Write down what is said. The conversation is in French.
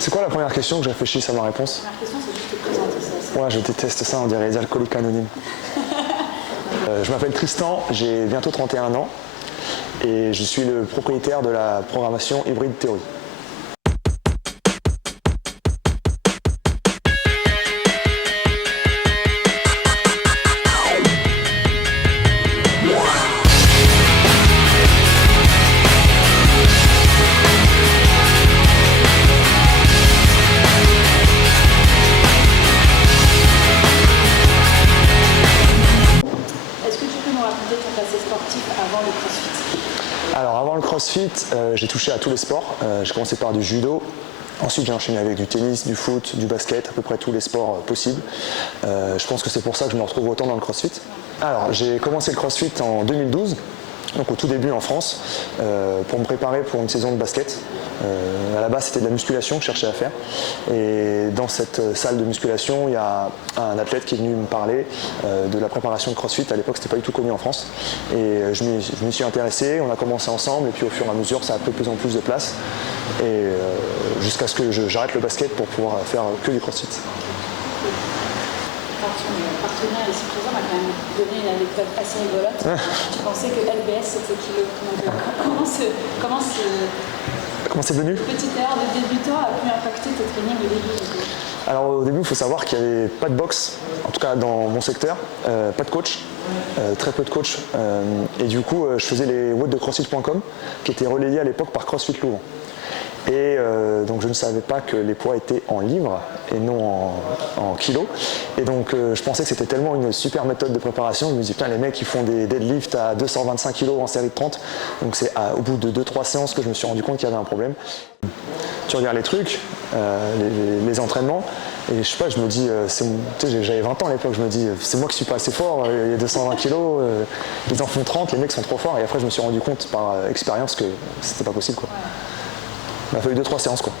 C'est quoi la première question que je réfléchisse à ma réponse? La première question, c'est juste te présenter ça. Ouais, je déteste ça, on dirait les alcooliques anonymes. Je m'appelle Tristan, j'ai bientôt 31 ans et je suis le propriétaire de la programmation Hybrid Theory. Avant le CrossFit? Alors avant le CrossFit, j'ai touché à tous les sports. J'ai commencé par du judo, ensuite j'ai enchaîné avec du tennis, du foot, du basket, à peu près tous les sports possibles. Je pense que c'est pour ça que je me retrouve autant dans le CrossFit. Alors j'ai commencé le CrossFit en 2012. Donc au tout début en France, pour me préparer pour une saison de basket. À la base c'était de la musculation que je cherchais à faire. Et dans cette salle de musculation, il y a un athlète qui est venu me parler de la préparation de CrossFit. À l'époque c'était pas du tout connu en France. Et je m'y suis intéressé, on a commencé ensemble et puis au fur et à mesure ça a pris de plus en plus de place. Et jusqu'à ce que j'arrête le basket pour pouvoir faire que du CrossFit. Ton partenaire ici présent m'a quand même donné une anecdote assez rigolote. Tu pensais que LBS c'était kilo. Comment c'est venu? Petite erreur de débutant a pu impacter tes trainings au début. Alors au début il faut savoir qu'il n'y avait pas de boxe, en tout cas dans mon secteur, pas de coach, très peu de coach. Et du coup je faisais les WOD de CrossFit.com qui étaient relayés à l'époque par CrossFit Louvain. Et donc je ne savais pas que les poids étaient en livres et non en kilos. Et donc je pensais que c'était tellement une super méthode de préparation. Je me dis putain les mecs ils font des deadlifts à 225 kg en série de 30. Donc c'est au bout de 2-3 séances que je me suis rendu compte qu'il y avait un problème. Tu regardes les trucs, les entraînements, et je sais pas, je me dis, j'avais 20 ans à l'époque, je me dis c'est moi qui suis pas assez fort, il y a 220 kg, ils en font 30, les mecs sont trop forts. Et après je me suis rendu compte par expérience que c'était pas possible quoi. Il m'a fallu 2-3 séances quoi.